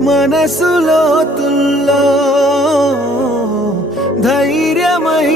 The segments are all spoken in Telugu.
మనసులో తుల్లో ధైర్యమై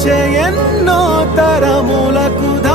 వచ్చే ఎన్నో తరములకు దా